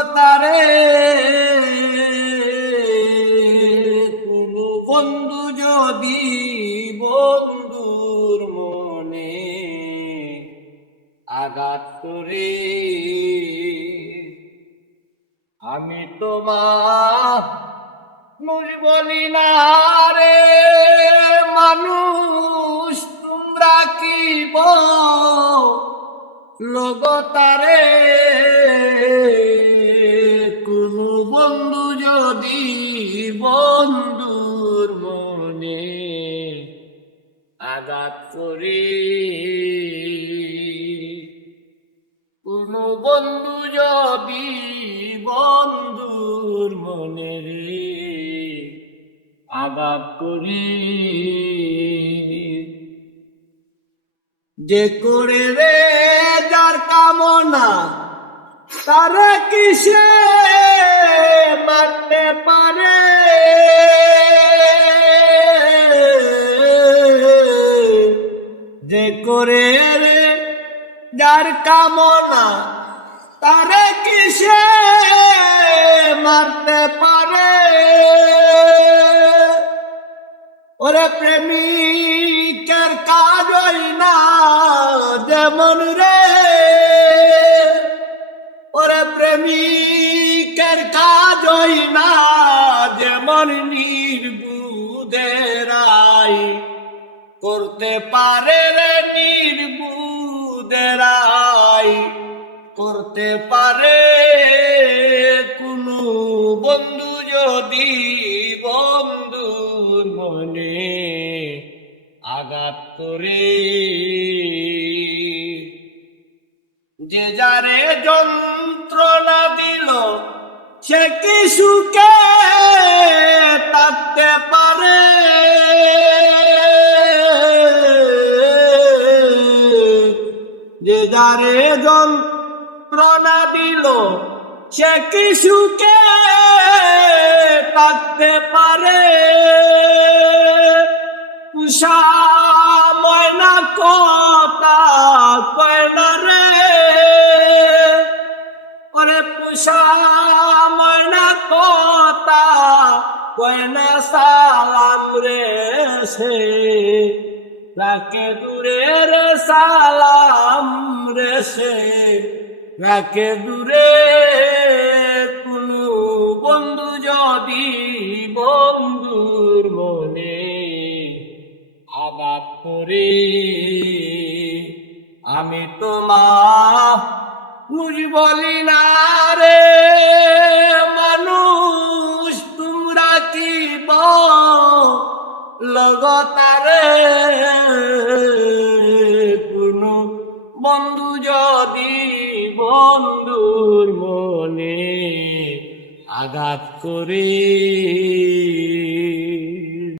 লগতারে কোনো বন্ধু যদি বন্ধুর মনে আঘাত করে, আমি তোমার বলি না রে মানুষ, তোমরা কি লগতারে কোনো বন্ধু যদি বন্ধুর মনে আঘাত করে, কোনো বন্ধু যদি বন্ধুর মনে রে আঘাত করি, যে করে রে যার কামনা তারা কিসে মানতে পারে, যে করে রে যার কামনা তারে কিসে মারতে পারে। ওরে প্রেমিকের কাজ হই না যেমন রে, ওরে প্রেমিকের কাজ হই না যেমন নির্বুধেরাই করতে পারে রে, নির্বুধেরাই করতে পারে। কোনো বন্ধু যদি বন্ধুর মনে আঘাত করে, যে যারে যন্ত্রণা দিল সে কি সুখে থাকতে পারে, যে যারে যন্ত্রণা দিল সে কি সুখে থাকতে পারে। উষা ময়না কথা কয় না রে, ওরে পুষা ময়না কথা কয় না সালাম রে, সে রাখে দূরে রে সালাম রে, সে রাখে দূরে। কোনো বন্ধু যদি বন্ধুর মনে আঘাত করে, আমি তোমার বলি না রে মানুষ, তোমরা কি লগতারে কোনো বন্ধু যদি বন্ধুর মনে আঘাত করে।